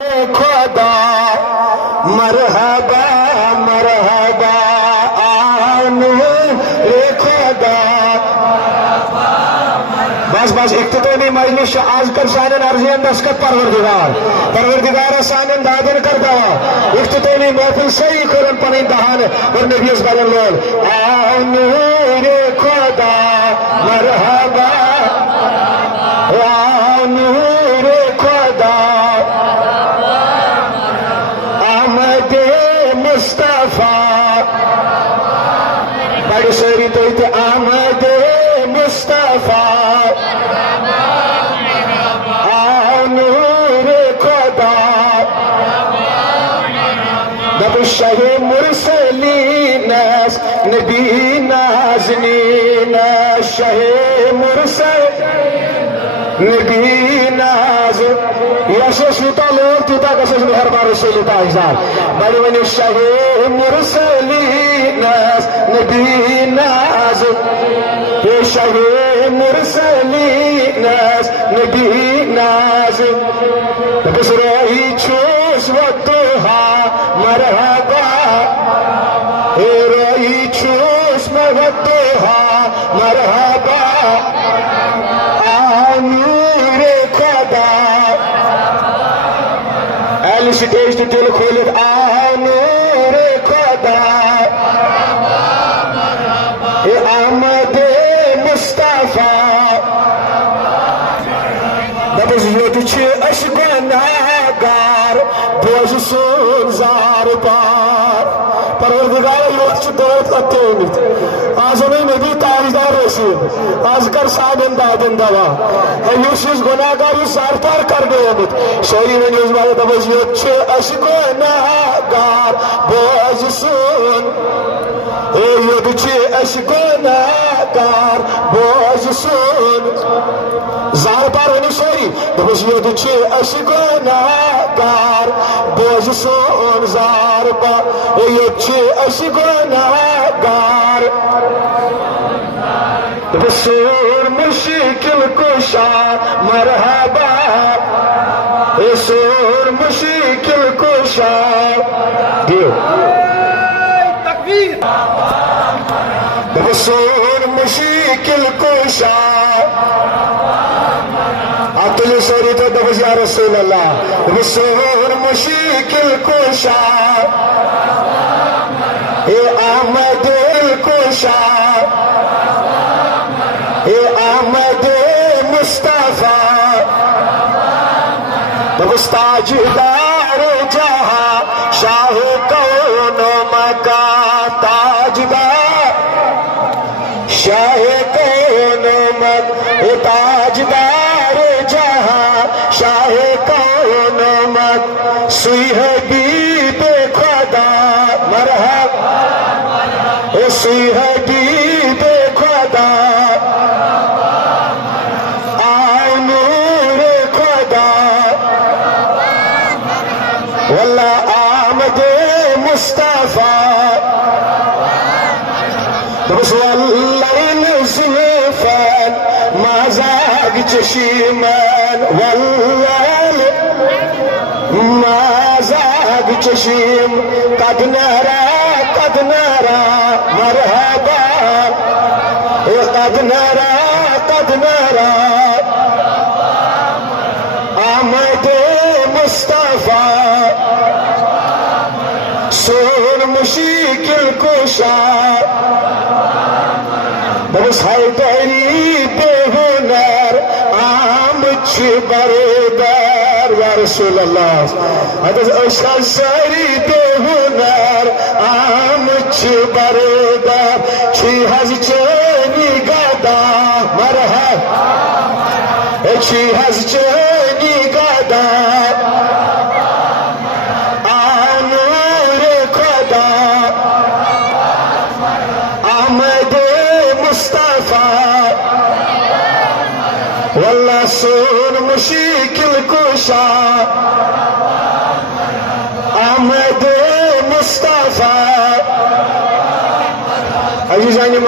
خدا مرحبا مرحبا خدا بس بس اختتامی مجلس آج کل سانن عرضین دستخط پروردگار سانن دادن کر دوا اختتامی محفل صحیح کرن پنین دہان اور نبی اس بدن لول نور خدا مرحبا نور خدا احمد مصطفیٰ بڑی سوری تو اتنے احمد مصطفیٰ نور خدا نبی شاہ مرسلین نبی نازنین شاہ مرسلین نبی ناز یسوس یوتا لوگ تیوتا گژھس مہربان رسول تاجدار بڑی ونیو شاہ مرسلین نبی ناز شاہ مرسلین نبی ناز بس روحی چھوس والضحا مرحبا روحی چھوس والضحا مرحبا نور خدا اہل سٹیج تو دل کھولت نور خدا احمد مصطفیٰ دبس یوت چھ اش گناہگار بوز سون زار پار پروردگار یوت چھ دوت اتیمت آزمی نبی تاجدار رسید آز کر سامن دادن دوا یوسیز گناہگار یوس سارتار کر گئیمت شہری میں نیوز بارے دبس یوت چھ اش گناہگار بوز سون یوت چھ اش گناہگار بوز سون زار پار ونی شہری دبس یوت چھ اش گناہگار بوز سون زار پار یوت چھ اش گناہگار سور مشکل کشا مرحبا سور مشکل کشا دیو تکبیر سور مشکل کشا عبداللہ سوری تو دبس یا رسول اللہ سور مشکل کشا احمد الکشا احمد مصطفیٰ تاجدار جہاں شاہ کون مکان تاجدار شاہ کون مکان تاجدار جہاں شاہ کون مکان سوئی حبیب خدا مرحبا سوئی حبیب خدا واللہ آمد مصطفیٰ بس واللیل زلفان ما زاگ چشیمان واللیل ما زاگ چشیم قد نرى مرحبا قد نرى آمد مصطفیٰ سور مشکل کشا بس حیدری بے ہنر آمد برادر یا رسول اللہ حضرت اشار ساری بے ہنر آمد برادر چی حض چینی گدا مرحبا چی حض چینی گدا واللہ سون مشکل کشا احمد مصطفیٰ عزیزانی